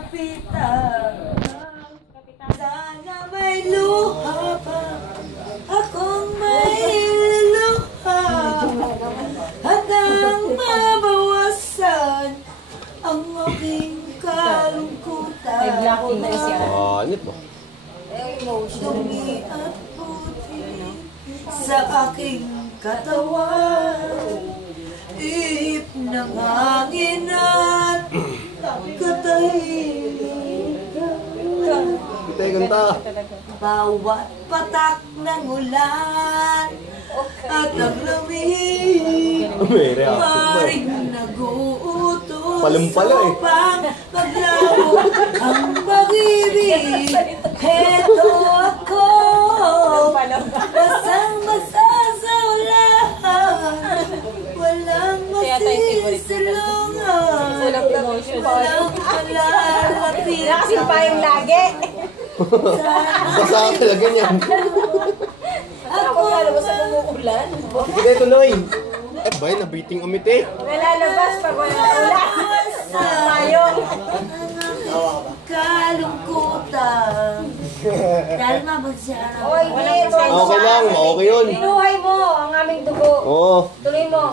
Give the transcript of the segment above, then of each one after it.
kapitan. Sana may luha pa, akong may luha, hanggang mabawasan ang aking kalungkutan. Anit mo? Dumi at puti sa aking katawan, ihip ng hangin at katahimikan. Kita ganda. Bawat patak ng ulan at ang lamig, May reaction ba? maring nag-uutos Palumpala eh. upang maglaho ang pag-ibig. Heto ako, basang-basa sa ulan, walang masisilungan, walang malalapit. Nakasimpayong lagi. Basa ka talaga niyan. Ako Sa umuulan. Sige tayo tuloy. Eh, bay, nabiting amit eh. Nalalabas pag wala ulan. Payong. kalungkutan. Dahil mabagsiya na. Oy, Okay lang, okay yun. Binuhay mo ang aming dugo. Oo. Tuloy mo.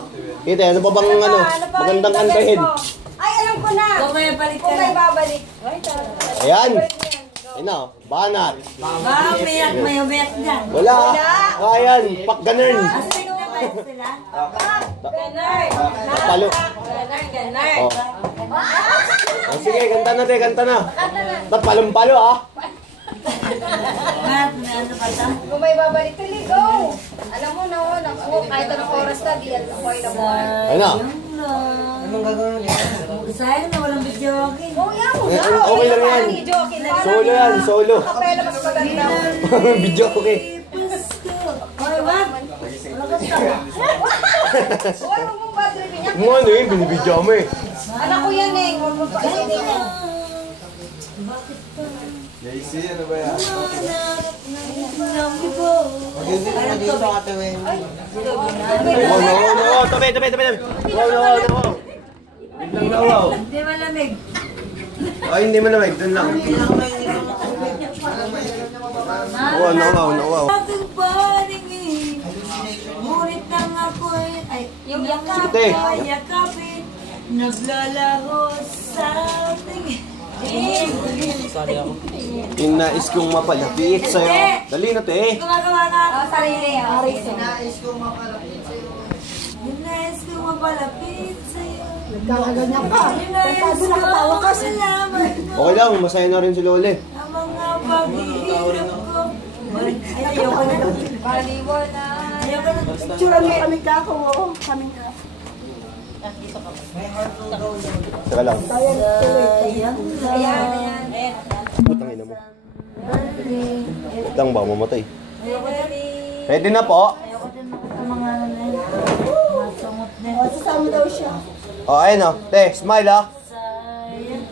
Kita, ano pa bang ano? pa Magandang yung kantahin. mo? Ay, alam ko na. Kung may balik ka Kung may na. babalik. Ay, tara. Ayan. Ayun na, banat. Baka may umiyak dyan. Wala. Ayan, pak ganun. Astig na kayo sila. Ganar. Palo. Ganar. Oh. Oh, sige, kanta na te, kanta na. Palo ah. Mat, may ano ba ito? Kung may babalik, tuloy, go! Alam mo na, kahit anong oras na, di ako na mo. Ayun na. Anong gagawin niya? Sayang na walang video okay. Oh, yan mo Eh, na. okay lang yan. Solo yan, solo. Kapela mas maganda. Video okay. Hoy, wag! Malakas ka. Uy, huwag mong bad tripin yan. Mo ano eh, binibidyo mo eh. Anak ko yan eh. Huwag mong paisinin yan. Bakit pa? JC, ano ba yan? Alam ko po. Parang to. No. Tabi. No. Biglang nawaw. Hindi malamig. Ay, hindi mo naman. Doon lang. Nawaw. Aking paningin, ngunit nang ako'y Yung Sige, te. yakapin, naglalaho sa tingin. Inais kong mapalapit sa'yo. Dali na te. Gumagawa na ako sarili. Inais kong mapalapit sa'yo. Nagkakaganyan ka. Inais ko malaman mo Okay lang, masaya na rin si Lole. ang mga paghihirap ko. Ayoko na. Paliwanag. Ayoko na. Tsura mo kami kako. Kaming ka. Teka lang. Sayang Ayan. Putang ina mo. Itang ba, mamatay. Ayoko na. Ready na po? Ayoko din sa mga ano na yun. Masungot din. Sasama daw siya. O, ayun o. Te, smile ah. Sayang.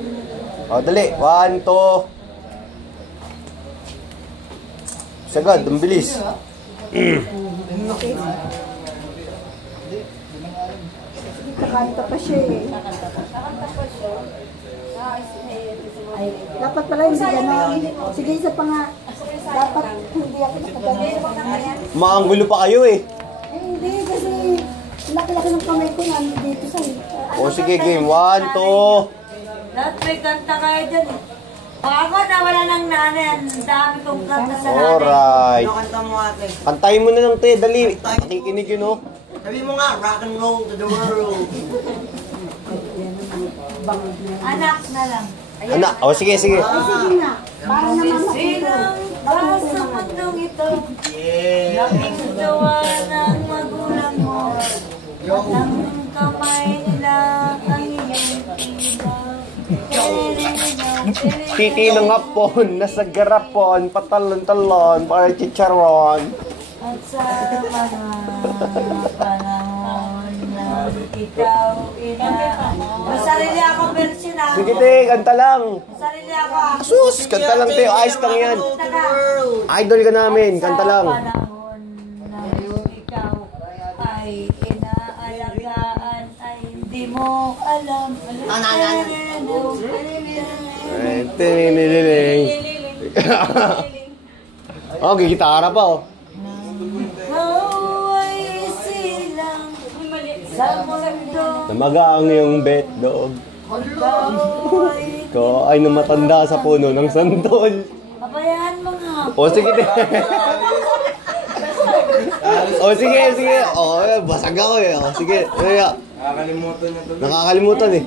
O, dali. 1, 2. Sagad, ang bilis. Kakanta pa siya eh. Dapat pala hindi gano'n. Sige, isa pa nga. Dapat hindi ako nakagano'n. Maanggulo pa kayo eh. Hindi, kasi laki-laki ng kamay ko nandito sa O, sige, game. 1, 2. Lahat may kanta kayo dyan. Ako na wala ng nanay. Ang dami kong kanta sa nanay. Alright. Kanta mo ate. Kantayin mo na lang te, dali. Nakikinig yun oh. Sabi mo nga, rock and roll to the world. Anak na lang. Anak, o sige. Sige na. Para naman Silang ba sa mundong ito? Yeah. Laking gawa ng magulang mo. Ang kamay nila ang iyong Titi ng hapon, nasa garapon, patalon-talon, para chicharon. at sa mga panahon na ikaw ina. Masarili ako version ah. Sige te, kanta lang. Masarili ako ah. Sus, kanta lang te, ayos lang yan. Idol ka namin, kanta lang. Sa panahon na ikaw ay inaalagaan ay hindi mo alam. Tininiling. Oh, gigitara pa oh. Ikaw ay silang sa mundo. Namaga ang iyong bet dog. Ikaw ay Ko ay namatanda sa puno ng santol. pabayaan mo nga. O sige. O sige, sige. O, basag ako eh. O sige. Nakakalimutan niya to. Nakakalimutan eh.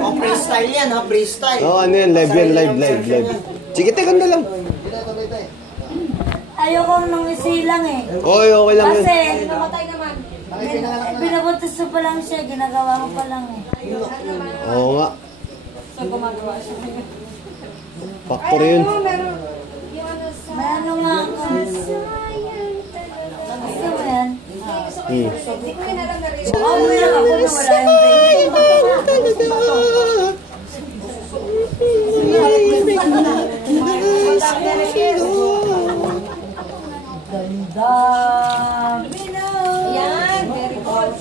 Oh, freestyle yan, ha? Freestyle. Oo, ano yan? Live yan, live. Sige, ganda lang. Ayoko nang isilang eh. Oy, okay lang yun. Kasi, Namatay naman. pinabutas mo pa lang siya, ginagawa mo pa lang eh. Oo nga. So, gumagawa siya. Factory yun. Meron. Yung ano sa... May ano nga ako. Gusto mo yan? Hindi ko inalam na rin. Baka mo yan ako na wala yung baby. Ganda. Yan, very good.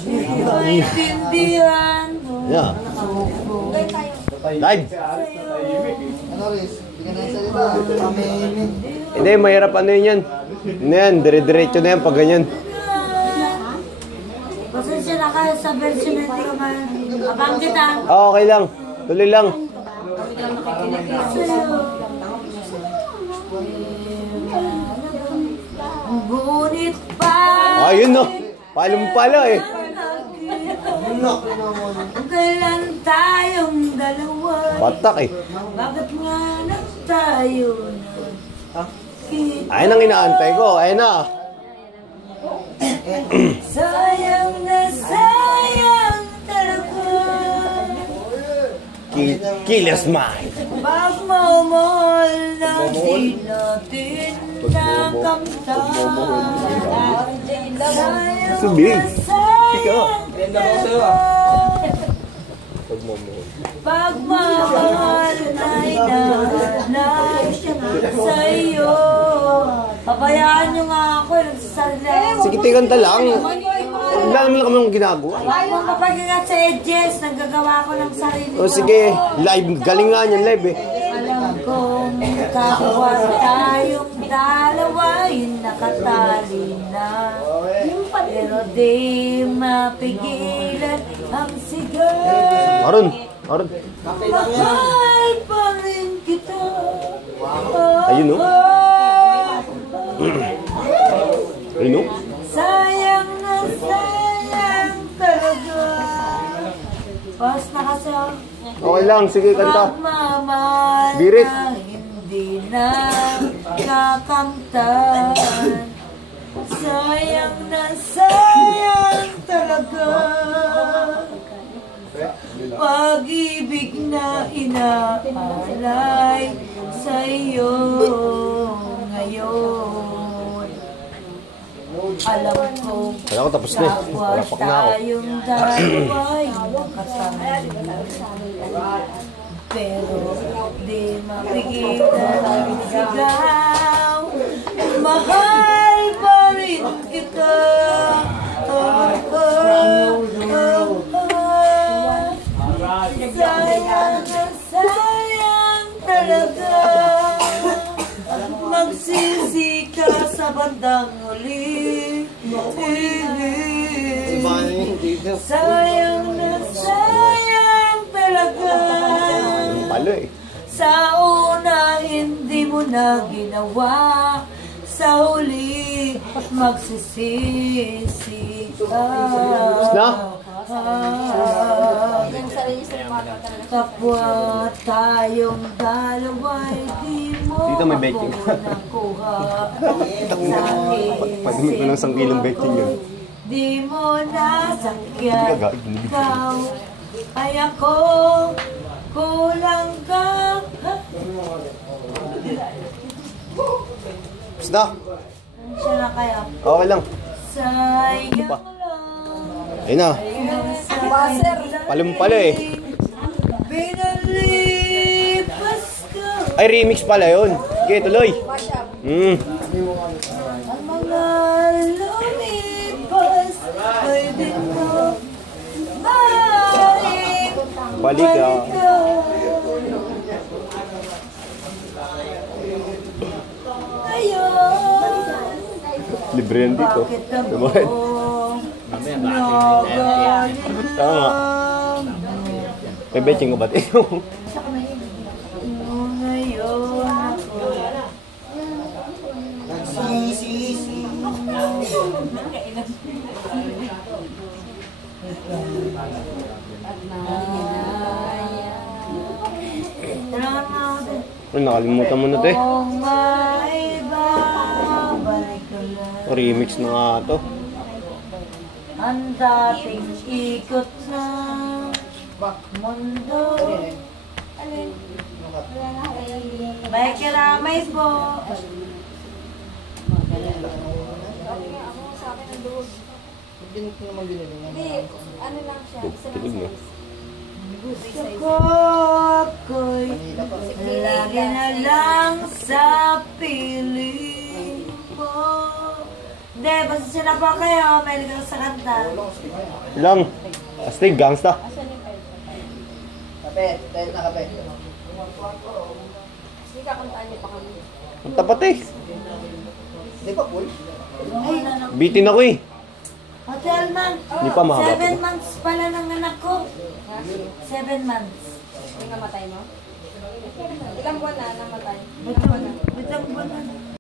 Maintindihan. Yeah. Gawin tayo. Live. Hindi, mahirap ano yun yan. Ano yan, dire-diretso na yan pag ganyan. Pasensya na kayo sa version na hindi ko abang kita. Okay lang. Tuloy lang. Ngunit pa. Ayun no. Palong pala eh. Kailan tayong dalawa? Batak eh. Bakit nga lang tayo Ayun ang inaantay ko. Ayun na. sayang na sayang talaga. Killer's mind. Pagmamahal na di natin nakamtan. Sayang Subig. na sayang talaga. Pagmamahal na inaalay sa'yo. Pabayaan nyo nga ako, nagsasalita. Sige, tiganta lang. Wala naman kami ng ginagawa. Huwag mo mapagingat sa edges, naggagawa ko ng sarili ko. O sige, live. Galing nga niyan live eh. Alam kong kapwa tayong dalawa'y nakatali na. Pero di mapigilan ang sigaw. Aron. Mahal pa rin kita. Ayun, no? Ayun no? Sayang na sayang talaga. Pas na kasi ako. Okay lang, sige, kanta. Pagmamahal Birit. na hindi na kakamtan. Sayang na sayang talaga. Pag-ibig na inaalay sa'yo ngayon. Alam ko Kaya ko tapos na eh. kapwa Walapak na ako. tayong dalawa'y nakasama. Pero di mapigilan ang sigaw. Mahal pa rin kita. Sayang na sayang talaga. Magsisi ka sa bandang huli. Sayang na sayang talaga. Palo eh. Sa una hindi mo na ginawa. Sa huli magsisisi ka. Na? Yung sarili sa mga Kapwa tayong dalawa'y di mo Dito may baking. nakuha sa Pagdamit ko ng 1 kilong betting yun. Di mo nasakyan. Ikaw ay ako. Kulang ka. Basta. Siya na kaya. Okay lang. Sayang Pa. lang. Ayun na. Baser. Palong pala eh. Pinalipas ka. Ay, remix pala yun. Okay, tuloy. Mashup. Ang mga lumipas ay di mo maaaring Balik ah. balikan. Libre yan dito. Bakit ka Diba? buong Tama. May betching ko ba't ito? ngayon ako Nagsisisi. Tulungan mo ako din. Ay, nakalimutan mo na, te. Kung may babalik ko lang Remix na nga to. ang dating ikot ng mundo. May kiramay po. Hindi, ano lang siya. Isa lang Tinig mo. Gusto ko ako'y lagi na lang sa piling mo. Hindi, basta sila pa kayo. May ligaw sa kanta. Lang. Astig, gangsta. Kape, dahil na kape. Sige, kakantaan niyo pa kami. Ang tapat eh. Di ba full? Ay, Bitin ako eh. Hotel man. Hindi pa mahaba 7 pa. months pala ng anak ko. 7 months. Yung namatay mo? Ilang buwan na namatay? Bitang buwan na.